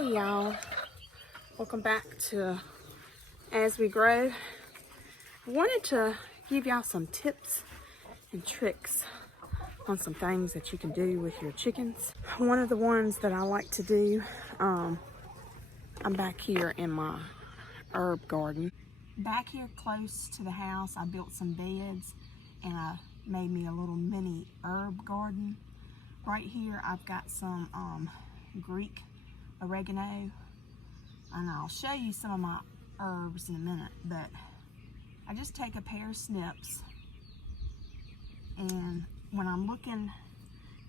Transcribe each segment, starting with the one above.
Hey y'all, welcome back to As We Grow. I wanted to give y'all some tips and tricks on some things that you can do with your chickens. One of the ones that I like to do, I'm back here in my herb garden. Back here close to the house, I built some beds and I made me a little mini herb garden. Right here I've got some Greek oregano, and I'll show you some of my herbs in a minute, but I just take a pair of snips, and when I'm looking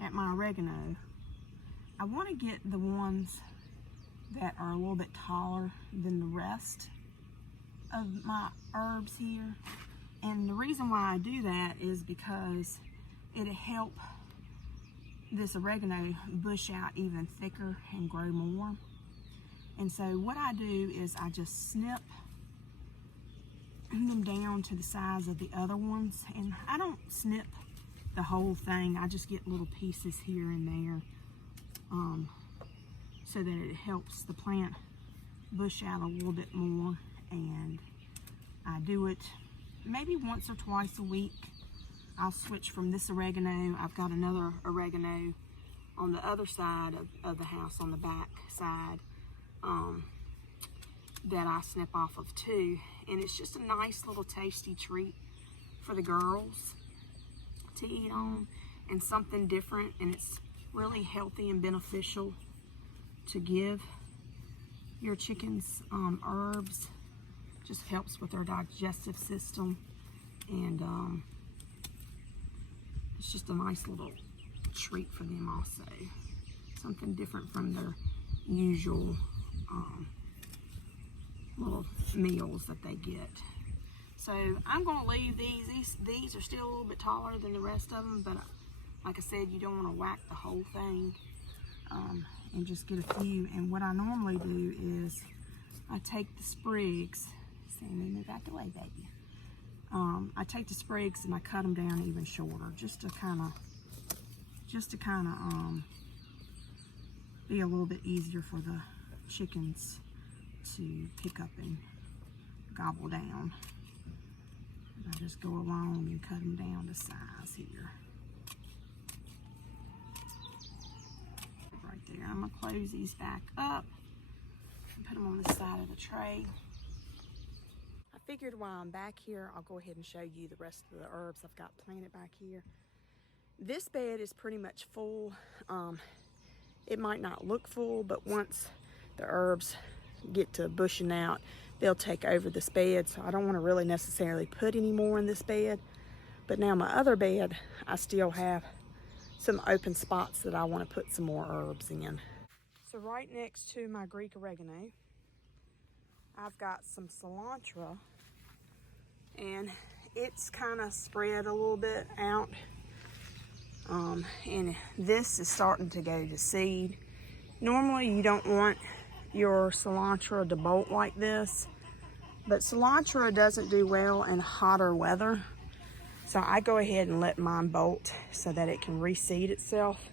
at my oregano, I want to get the ones that are a little bit taller than the rest of my herbs here. And the reason why I do that is because it'll help this oregano bush out even thicker and grow more. And so what I do is I just snip them down to the size of the other ones, and I don't snip the whole thing. I just get little pieces here and there, so that it helps the plant bush out a little bit more. And I do it maybe once or twice a week. I'll switch from this oregano. I've got another oregano on the other side of the house, on the back side, that I snip off of too. And it's just a nice little tasty treat for the girls to eat on, and something different. And it's really healthy and beneficial to give your chickens herbs. Just helps with their digestive system, and it's just a nice little treat for them also. Something different from their usual little meals that they get. So I'm going to leave these. These are still a little bit taller than the rest of them, but like I said, you don't want to whack the whole thing, and just get a few. And what I normally do is I take the sprigs. Sammy, move out the way, baby. I take the sprigs and I cut them down even shorter, just to kind of be a little bit easier for the chickens to pick up and gobble down. And I just go along and cut them down to size here. Right there. I'm gonna close these back up and put them on the side of the tray. I figured while I'm back here, I'll go ahead and show you the rest of the herbs I've got planted back here. This bed is pretty much full. It might not look full, but once the herbs get to bushing out, they'll take over this bed. So I don't want to really necessarily put any more in this bed. But now my other bed, I still have some open spots that I want to put some more herbs in. So right next to my Greek oregano, I've got some cilantro, and it's kind of spread a little bit out. And this is starting to go to seed. Normally you don't want your cilantro to bolt like this, but cilantro doesn't do well in hotter weather. So I go ahead and let mine bolt so that it can reseed itself,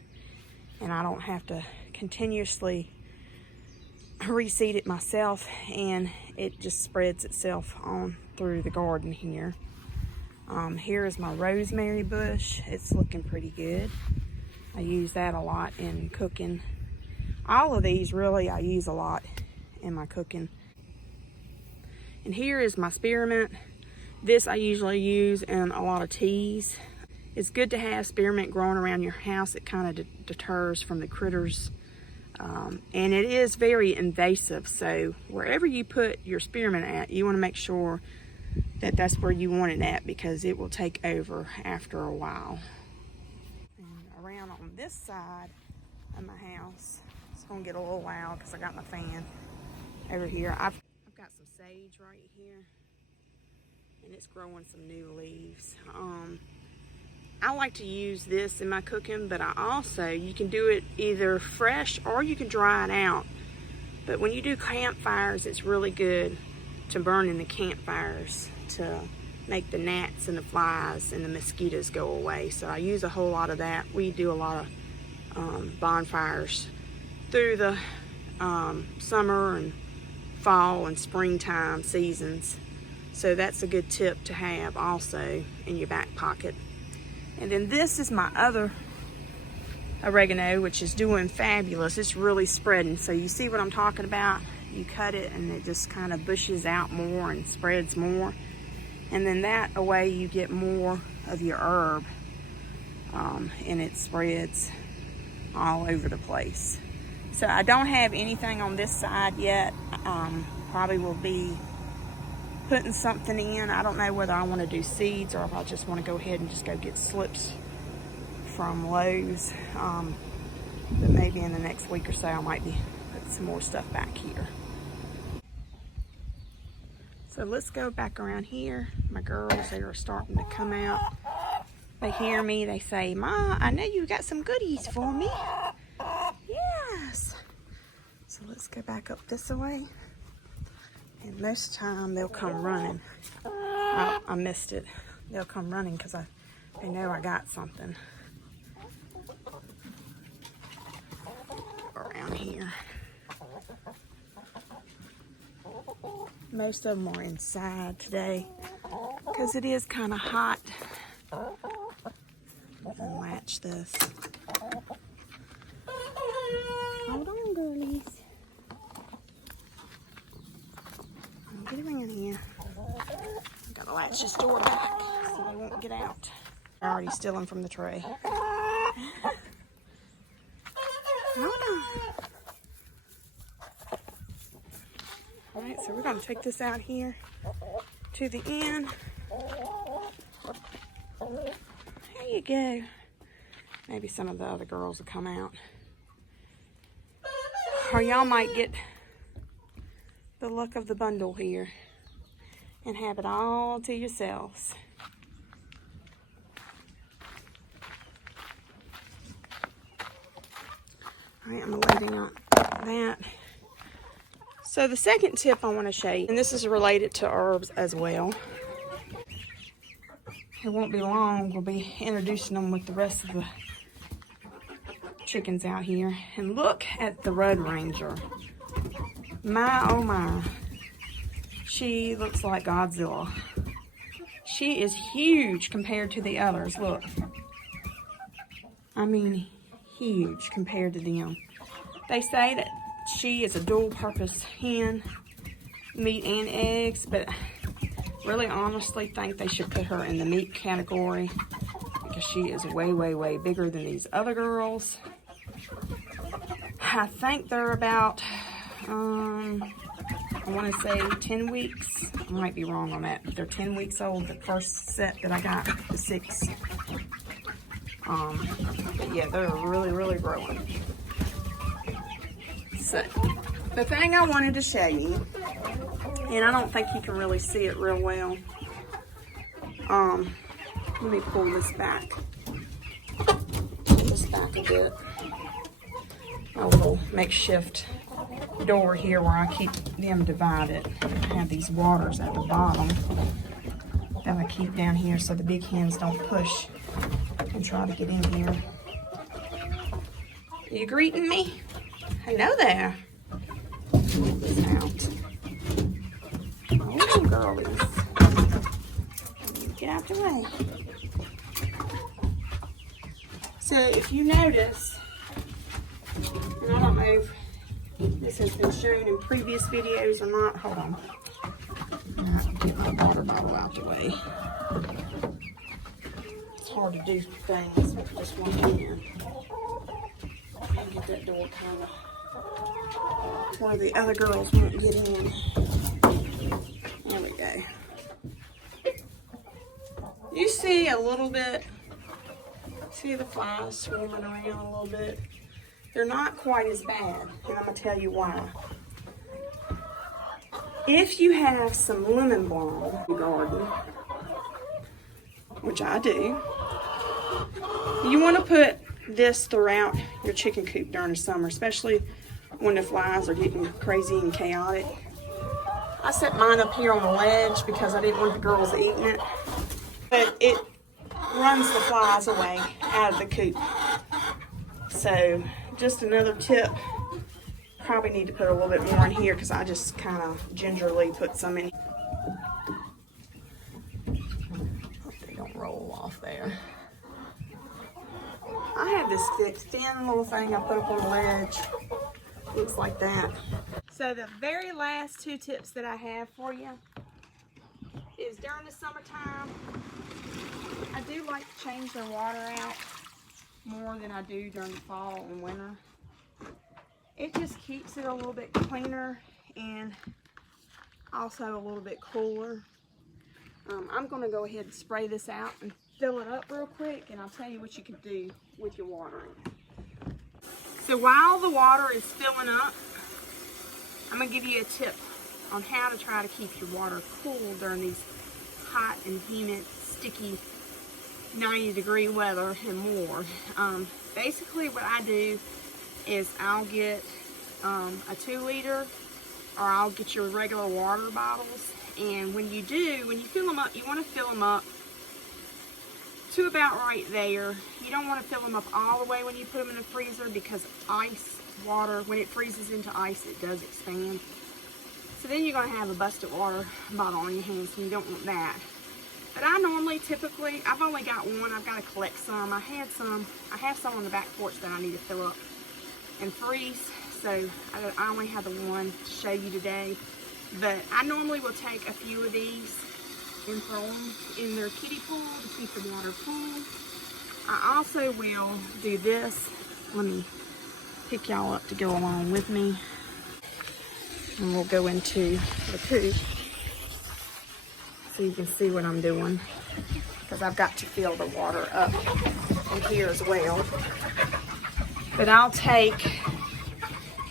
and I don't have to continuously reseed it myself, and it just spreads itself on through the garden here. Here is my rosemary bush. It's looking pretty good. I use that a lot in cooking. All of these really I use a lot in my cooking. And here is my spearmint. This I usually use in a lot of teas. It's good to have spearmint growing around your house. It kind of deters from the critters. And it is very invasive, so wherever you put your spearmint at, you want to make sure that that's where you want it at, because it will take over after a while. And around on this side of my house, it's going to get a little loud because I got my fan over here. I've got some sage right here, and it's growing some new leaves. I like to use this in my cooking, but you can do it either fresh or you can dry it out. But when you do campfires, it's really good to burn in the campfires to make the gnats and the flies and the mosquitoes go away. So I use a whole lot of that. We do a lot of bonfires through the summer and fall and springtime seasons. So that's a good tip to have also in your back pocket. And then this is my other oregano, which is doing fabulous. It's really spreading. So you see what I'm talking about? You cut it and it just kind of bushes out more and spreads more. And then that way you get more of your herb, and it spreads all over the place. So I don't have anything on this side yet. Probably will be putting something in. I don't know whether I want to do seeds or if I just want to go ahead and just go get slips from Lowe's. But maybe in the next week or so I might be putting some more stuff back here. So let's go back around here. My girls, they are starting to come out. They hear me, they say, "Ma, I know you got some goodies for me." Yes. So let's go back up this way. And most of the time they'll come running. Oh, I missed it. They'll come running because they know I got something around here. Most of them are inside today because it is kind of hot. And latch this. Hold on, girlies. Get around here. Gotta latch this door back so they won't get out. They're already stealing from the tray. Hold on. Alright, so we're gonna take this out here to the end. There you go. Maybe some of the other girls will come out. Or y'all might get the luck of the bundle here and have it all to yourselves. Alright, I'm leaving out that. So the second tip I want to show you, and this is related to herbs as well. It won't be long, we'll be introducing them with the rest of the chickens out here. And look at the Red Ranger. My, oh my. She looks like Godzilla. She is huge compared to the others, look. I mean, huge compared to them. They say that she is a dual-purpose hen, meat and eggs, but really honestly think they should put her in the meat category because she is way, way, way bigger than these other girls. I think they're about, I want to say 10 weeks. I might be wrong on that, but they're 10 weeks old, the first set that I got, the 6. But yeah, they're really, really growing. So, the thing I wanted to show you, and I don't think you can really see it real well. Let me pull this back. A bit. A little makeshift door here where I keep them divided. I have these waters at the bottom that I keep down here so the big hens don't push and try to get in here. Are you greeting me? Hello there. Get this out. Oh, girlies. Get out the way. So if you notice, and I don't know if this has been shown in previous videos or not. Hold on. I have to get my water bottle out the way. It's hard to do things with just one hand. And get that door kind of where the other girls won't get in. There we go. You see a little bit, see the flies swarming around a little bit. They're not quite as bad, and I'm going to tell you why. If you have some lemon balm in your garden, which I do, you want to put this throughout your chicken coop during the summer, especially when the flies are getting crazy and chaotic. I set mine up here on the ledge because I didn't want the girls eating it, but it runs the flies away out of the coop. So just another tip probably need to put a little bit more in here because I just kind of gingerly put some in. Hope they don't roll off there. I have this thin little thing I put up on the ledge. Looks like that. So the very last two tips that I have for you is during the summertime, I do like to change their water out more than I do during the fall and winter. It just keeps it a little bit cleaner and also a little bit cooler. I'm going to go ahead and spray this out and fill it up real quick, and I'll tell you what you can do with your watering. So while the water is filling up, I'm going to give you a tip on how to try to keep your water cool during these hot and humid, sticky 90-degree weather and more. Basically what I do is I'll get a 2-liter, or I'll get your regular water bottles, and when you fill them up, you want to fill them up to about right there. You don't want to fill them up all the way when you put them in the freezer, because ice water, when it freezes into ice, it does expand. So then you're going to have a busted water bottle on your hands, and you don't want that. But I normally, typically, I've only got one. I've got to collect some. I have some on the back porch that I need to fill up and freeze. So I only have the one to show you today. But I normally will take a few of these and throw them in their kiddie pool to keep the water cool. I also will do this. Let me pick y'all up to go along with me. And we'll go into the coop so you can see what I'm doing, because I've got to fill the water up in here as well. But I'll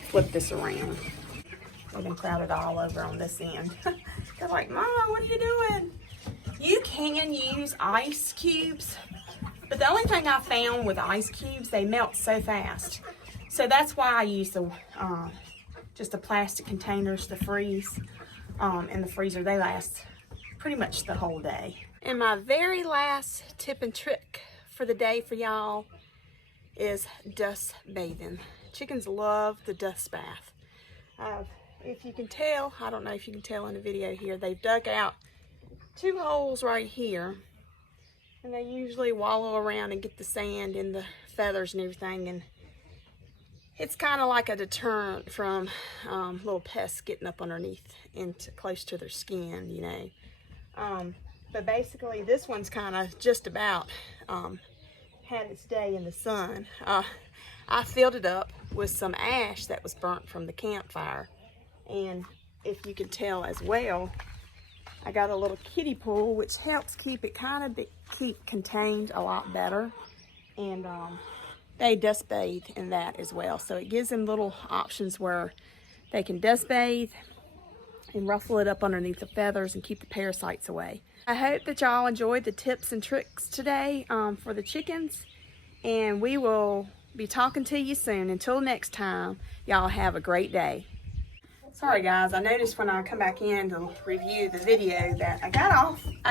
flip this around. I've been crowded all over on this end. They're like, Mama, what are you doing? You can use ice cubes, but the only thing I found with ice cubes, they melt so fast. So that's why I use the just the plastic containers to freeze in the freezer. They last pretty much the whole day. And my very last tip and trick for the day for y'all is dust bathing. Chickens love the dust bath. If you can tell, I don't know if you can tell in the video here, they've dug out 2 holes right here, and they usually wallow around and get the sand and the feathers and everything, and it's kind of like a deterrent from little pests getting up underneath and close to their skin, you know. But basically this one's kind of just about had its day in the sun. I filled it up with some ash that was burnt from the campfire, and if you can tell as well, I got a little kiddie pool, which helps keep it keep contained a lot better. And they dust bathe in that as well. So it gives them little options where they can dust bathe and ruffle it up underneath the feathers and keep the parasites away. I hope that y'all enjoyed the tips and tricks today for the chickens. And we will be talking to you soon. Until next time, y'all have a great day. Sorry guys, I noticed when I come back in to review the video that I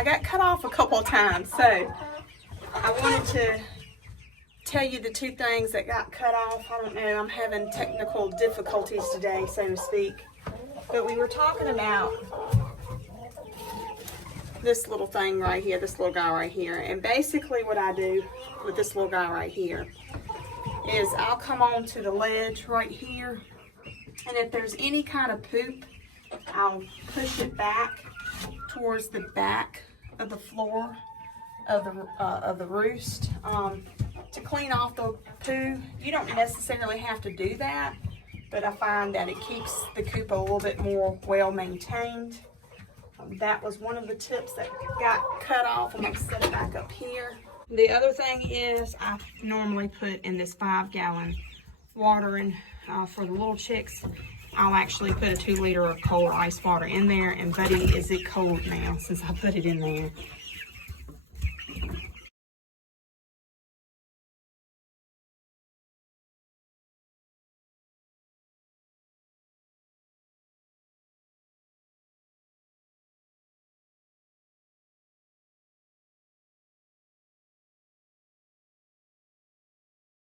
got cut off a couple of times. So I wanted to tell you the 2 things that got cut off. I don't know, I'm having technical difficulties today, so to speak. But we were talking about this little thing right here, this little guy right here. And basically what I do with this little guy right here is I'll come on to the ledge right here, and if there's any kind of poop, I'll push it back towards the back of the floor of the roost to clean off the poo. You don't necessarily have to do that, but I find that it keeps the coop a little bit more well maintained. That was one of the tips that got cut off. I'm going to set it back up here. The other thing is I normally put in this 5-gallon watering for the little chicks. I'll actually put a 2 liter of cold ice water in there, and buddy, is it cold now since I put it in there.